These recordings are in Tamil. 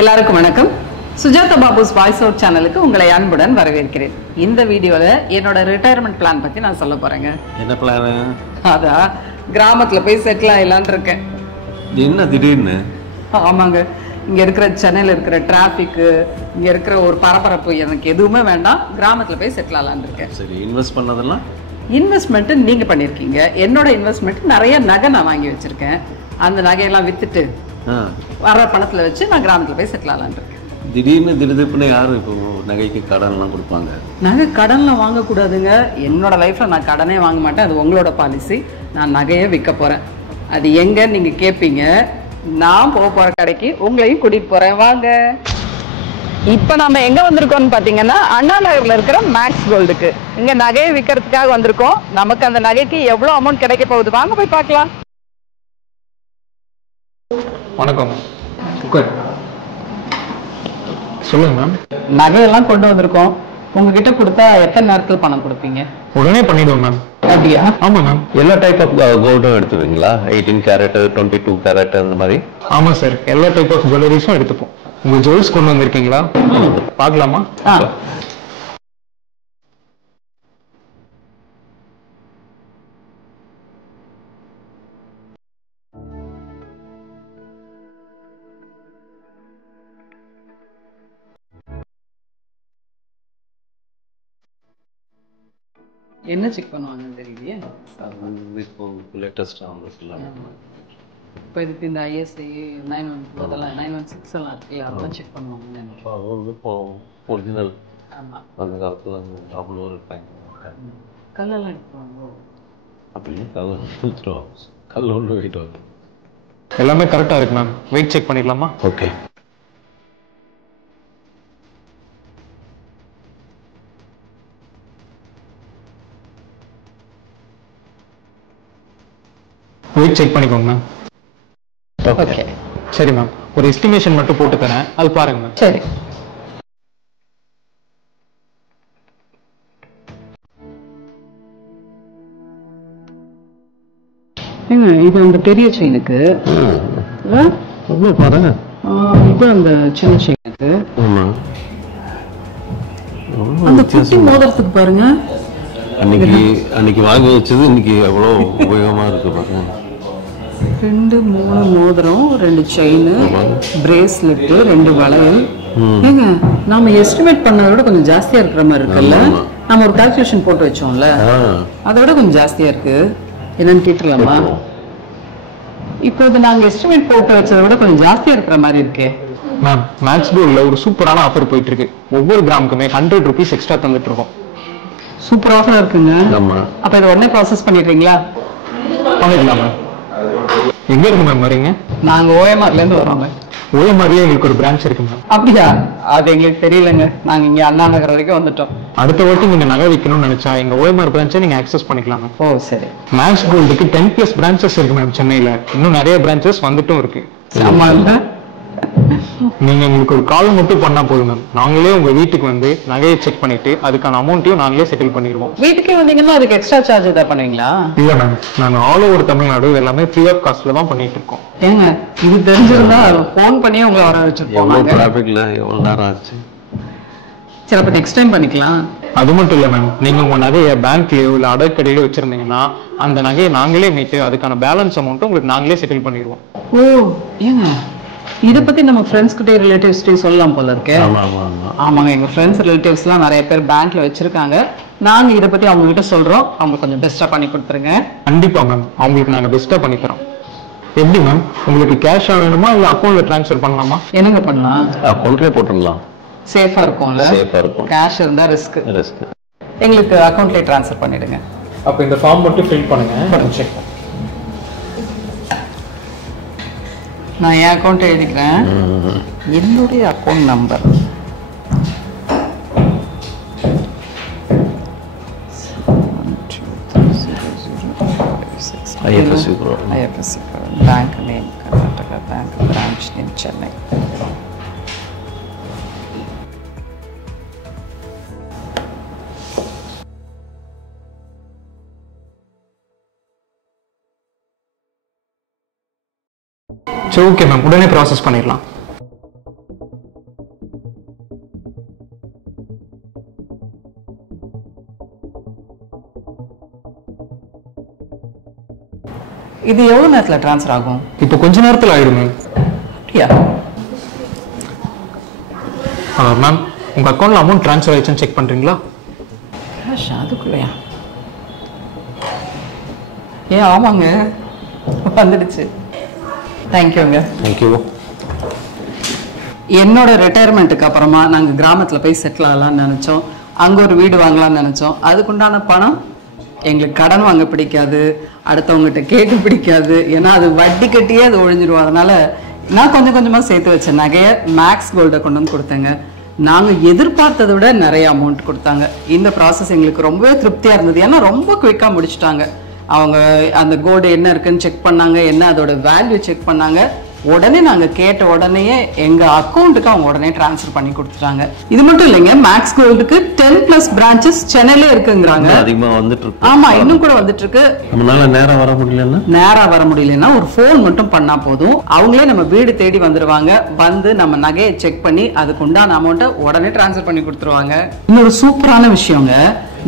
எல்லாருக்கும் வணக்கம். சுஜாதா பாபுஸ் வாய்ஸ் அவுட் சேனலுக்கு உங்களை அன்புடன் வரவேற்கிறேன். இந்த வீடியோல என்னோட ரிட்டையர்மெண்ட் பிளான் பத்தி நான் சொல்ல போறேங்க. என்ன பிளான்? அதான் கிராமத்துல போய் செட்டில் ஆயிடலான்னு இருக்கேன். என்ன திடீர்னு? ஆமாங்க, இங்க இருக்கிற சென்னையில இருக்கிற டிராபிக், இங்க இருக்கிற ஒரு பரபரப்பு எனக்கு எதுவுமே வேண்டாம். கிராமத்துல போய் செட்டில் ஆகலான்னு இருக்கேன். சரி, இன்வெஸ்ட் பண்ணதெல்லாம்? இன்வெஸ்ட்மெண்ட் நீங்க பண்ணிருக்கீங்க. என்னோட இன்வெஸ்ட்மெண்ட் நிறைய நகை நான் வாங்கி வச்சிருக்கேன். அந்த நகையெல்லாம் வித்துட்டு வர பணத்துல வச்சு நான் கிராமத்துல போய் செட்டில் ஆகலான்னு இருக்கேன். திடீர்னு திடீர்னு யாரு இப்போ நகைக்கு கடன்லாம் கொடுப்பாங்க? நகை கடன்லாம் வாங்கக்கூடாதுங்க. என்னோட லைஃப்ல நான் கடனே வாங்க மாட்டேன். அது உங்களோட பாலிசி. நான் நகையை விற்க போறேன். அது எங்கன்னு நீங்க கேட்பீங்க. நான் போற கடைக்கு உங்களையும் கூட்டிட்டு போறேன், வாங்க. இப்ப நம்ம எங்க வந்திருக்கோம்னு பாத்தீங்கன்னா அண்ணா நகர்ல இருக்கிற மேக்ஸ் கோல்டுக்கு. இங்க நகையை விற்கிறதுக்காக வந்திருக்கோம். நமக்கு அந்த நகைக்கு எவ்வளவு அமௌண்ட் கிடைக்க போகுது, வாங்க போய் பார்க்கலாம். வணக்கம். சொல்லுங்க மேம். நகையெல்லாம் கொண்டு வந்திருக்கோம். உங்ககிட்ட கொடுத்தா எத்தனை நேரத்துல பணம் கொடுப்பீங்க? உடனே பண்ணிடுவோம் மேம். அப்படியா? ஆமா மேம். எல்லா டைப் ஆஃப் கோல்டும் எடுத்துவீங்களா? 18 கேரட், 22 கேரட் அந்த மாதிரி? ஆமா சார், எல்லா டைப் ஆஃப் ஜுவல்லரிஸும் எடுத்துப்போம். உங்க ஜுவல்ஸ் கொண்டு வந்திருக்கீங்களா? பார்க்கலாமா? என்ன செக் பண்ணுவாங்கன்னு தெரியலையே. இப்போ லேட்டஸ்டாக அவங்க சொல்லலாம். இப்போ இதுக்கு இந்த ஐஎஸ்ஐ 912 அதெல்லாம் 916 எல்லாம் இருக்குல்ல, அதெல்லாம் செக் பண்ணுவாங்கன்னு நினைக்கிறேன். இப்போ ஒரிஜினல். ஆமாம், அந்த காலத்தில் அவ்வளோ இருப்பாங்க. கல்லெல்லாம் எடுத்துவாங்க. அப்படின்னு கல் ஒன்று வெயிட் ஆகும். எல்லாமே கரெக்டா இருக்கு மேம். வெயிட் செக் பண்ணிடலாமா? ஓகே. வெயிட் செக் பண்ணிக்கோங்க மேம். ஓகே, சரி மேம். ஒரு எஸ்டிமேஷன் மட்டும் போட்டு தரேன், அது பாருங்க மேம். சரி. இது அந்த பெரிய செயினுக்கு, பாருங்க. இது அந்த சின்ன செயினுக்கு, அந்த குட்டி மோதிரத்துக்கு பாருங்க. அன்னைக்கு வாங்கி வச்சது இன்னைக்கு எவ்வளோ உபயோகமா இருக்கு பாருங்க. 2 3 மோதிரம், 2 செயின், பிரேஸ்லெட், 2 வளையல். ஏங்க, நாம எஸ்டிமேட் பண்ணதை விட கொஞ்சம் ஜாஸ்தியா இருக்கிற மாதிரி இருக்குல்ல? நம்ம ஒரு கால்குலேஷன் போட்டு வச்சோம்ல, அதை விட கொஞ்சம் ஜாஸ்தியா இருக்கு. என்னன்னு கேட்டுலாமா? இப்போ இது நாங்க எஸ்டிமேட் போட்டு வச்சதை விட கொஞ்சம் ஜாஸ்தியா இருக்கிற மாதிரி இருக்கே. மேம், மேக்ஸ் கோல்ட்ல ஒரு சூப்பரான ஆஃபர் போயிட்டு இருக்கு. ஒவ்வொரு கிராமுக்குமே 100 rupees எக்ஸ்ட்ரா தந்துட்டு இருக்கோம். சூப்பர் ஆஃபர் இருக்குங்க. அப்ப இதை உடனே ப்ராசஸ் பண்ணிடுறீங்களா? பண்ணிடலாம் மேம். எங்க இருக்கு மேம் வரீங்க? நாங்க ஓஎம்ஆர்ல இருந்து வரோம். ஓஎம்ஆர்லயே எங்களுக்கு ஒரு பிரான்ச் இருக்கு மேம். அப்படியா? அது எங்களுக்கு தெரியலங்க. நாங்க இங்க அண்ணா நகர் வரைக்கும் வந்துட்டோம். அடுத்த வாட்டி நீங்க நகை விற்கணும்னு நினைச்சா எங்க ஓஎம்ஆர் பிரான்ச்சை நீங்க ஆக்சஸ் பண்ணிக்கலாம். ஓ சரி. மேக்ஸ் கோல்டுக்கு 10+ பிரான்ச்சஸ் இருக்கு மேம் சென்னையில. இன்னும் நிறைய பிரான்ச்சஸ் வந்துட்டும் இருக்கு. ஆமா, நீங்க உங்களுக்கு ஒரு கால் மட்டும் பண்ணா போதும் மேம். நாங்களே உங்க வீட்டுக்கு வந்து நகையை செக் பண்ணிட்டு அதுக்கான அமௌண்ட்டையும் நாங்களே செட்டில் பண்ணிடுவோம். வீட்டுக்கே வந்தீங்கன்னா அதுக்கு எக்ஸ்ட்ரா சார்ஜ் ஏதாவது பண்ணுவீங்களா? இல்ல மேம், நாங்க ஆல் ஓவர் தமிழ்நாடு எல்லாமே ஃப்ரீ ஆஃப் காஸ்ட்ல தான் பண்ணிட்டு இருக்கோம். ஏங்க, இது தெரிஞ்சிருந்தா போன் பண்ணி உங்களை வர வச்சிருப்போம். டிராபிக்ல எவ்வளவு நேரம் ஆச்சு? சரி, அப்ப நெக்ஸ்ட் டைம் பண்ணிக்கலாம். அது மட்டும் இல்ல மேம், நீங்க உங்க நகையை பேங்க்லயோ இல்ல அடக்கடையிலோ வச்சிருந்தீங்கன்னா அந்த நகையை நாங்களே மீட்டு அதுக்கான பேலன்ஸ் அமௌண்ட்டும் உங்களுக்கு நாங்களே செட்டில் பண்ணிடுவோம். ஓ, ஏங்க, இத பத்தி நம்ம ஃப்ரெண்ட்ஸ் கிட்ட ரிலேட்டிவ்ஸ் சொல்லலாம் போல இருக்கே. ஆமாங்க, எங்க ஃப்ரெண்ட்ஸ் ரிலேட்டிவ்ஸ் எல்லாம் நிறைய பேர் பேங்க்ல வச்சிருக்காங்க. நாங்க இத பத்தி அவங்க கிட்ட சொல்றோம். அவங்க கொஞ்சம் பெஸ்டா பண்ணி கொடுத்துருங்க. கண்டிப்பா மேம், அவங்களுக்கு நாங்க பெஸ்டா பண்ணி தரோம். எப்படி மேம், உங்களுக்கு கேஷா வேணுமா இல்ல அக்கௌண்ட்ல ட்ரான்ஸ்ஃபர் பண்ணலாமா? என்னங்க பண்ணலாம்? அக்கௌண்ட்லயே போட்டுடலாம். சேஃபா இருக்கும்ல? சேஃபா இருக்கும். கேஷ் இருந்தா ரிஸ்க். எங்களுக்கு அக்கௌண்ட்லயே ட்ரான்ஸ்ஃபர் பண்ணிடுங்க. அப்ப இந்த ஃபார்ம் மட்டும் ஃபில் பண்ணுங்க. செக். நான் என் அக்கௌண்ட் எழுதிக்கிறேன். என்னுடைய account number IFSC bank name Karnataka bank, branch name Chennai. சரி, ஓகே மேம், உடனே ப்ராசஸ் பண்ணிடலாம். இது எவ்வளவு நேரத்துல ட்ரான்ஸ்ஃபர் ஆகும்? இப்போ கொஞ்ச நேரத்துல ஆயிடும் மேம். அப்படியா? மேம் உங்க அக்கௌண்ட்ல அமௌண்ட் ட்ரான்ஸ்ஃபர் ஆயிடுச்சுன்னு செக் பண்றீங்களா? கேஷ் அதுக்குள்ளயா? ஆமாங்க, வந்துடுச்சு. தேங்க்யூங்க. தேங்க்யூ. என்னோட ரிட்டையர்மெண்ட்டுக்கு அப்புறமா நாங்கள் கிராமத்தில் போய் செட்டில் ஆகலாம்னு நினச்சோம். அங்கே ஒரு வீடு வாங்கலாம்னு நினச்சோம். அதுக்குண்டான பணம் எங்களுக்கு கடன் வாங்க பிடிக்காது, அடுத்தவங்ககிட்ட கேட்டு பிடிக்காது. ஏன்னா அது வட்டி கட்டியே அது ஒழிஞ்சிரும். அதனால நான் கொஞ்சம் கொஞ்சமாக சேர்த்து வச்ச நகையை மேக்ஸ் கோல்டை கொண்டு வந்து கொடுத்தேங்க. நாங்கள் எதிர்பார்த்ததை விட நிறைய அமௌண்ட் கொடுத்தாங்க. இந்த ப்ராசஸ் எங்களுக்கு ரொம்பவே திருப்தியாக இருந்தது. ஏன்னா ரொம்ப குயிக்காக முடிச்சுட்டாங்க. அவங்க அந்த கோல்டு என்ன இருக்குன்னு செக் பண்ணாங்க, என்ன அதோட வேல்யூ செக் பண்ணாங்க. உடனே நாங்க கேட்ட உடனே எங்க அக்கௌண்ட்டுக்கு அவங்க உடனே டிரான்ஸ்ஃபர் பண்ணி கொடுத்துட்டாங்க. இது மட்டும் இல்லைங்க, மேக்ஸ் கோல்டுக்கு 10+ பிரான்ச்சஸ் சென்னையிலே இருக்குங்கிறாங்க. அதிகமா வந்துட்டு இருக்கு. ஆமா, இன்னும் கூட வந்துட்டு இருக்கு. நம்மளால நேரா வர முடியலன்னா ஒரு போன் மட்டும் பண்ணா போதும், அவங்களே நம்ம வீடு தேடி வந்துருவாங்க. வந்து நம்ம நகையை செக் பண்ணி அதுக்கு உண்டான அமௌண்ட்டை உடனே டிரான்ஸ்ஃபர் பண்ணி கொடுத்துருவாங்க. இன்னொரு சூப்பரான விஷயங்க,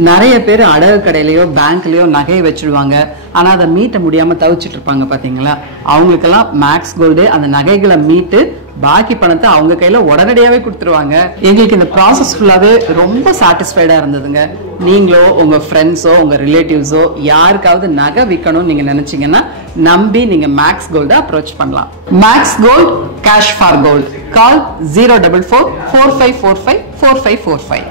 நிறைய பேர் அடகு கடையிலயோ பேங்க்லயோ நகையை வச்சிடுவாங்க. ஆனா அதை மீட்ட முடியாம தவிச்சிட்டு இருப்பாங்க பாத்தீங்களா? அவங்களுக்கெல்லாம் மேக்ஸ் கோல்டு அந்த நகைகளை மீட்டு பாக்கி பணத்தை அவங்க கையில உடனடியாவே கொடுத்துருவாங்க. எங்களுக்கு இந்த ப்ராசஸ் ஃபுல்லாவே ரொம்ப சாட்டிஸ்ஃபைடா இருந்ததுங்க. நீங்களோ உங்க ஃப்ரெண்ட்ஸோ உங்க ரிலேட்டிவ்ஸோ யாருக்காவது நகை விற்கணும்னு நீங்க நினைச்சீங்கன்னா நம்பி நீங்க மேக்ஸ் கோல்ட அப்ரோச் பண்ணலாம். Max Gold, cash for gold. Call 04445454545.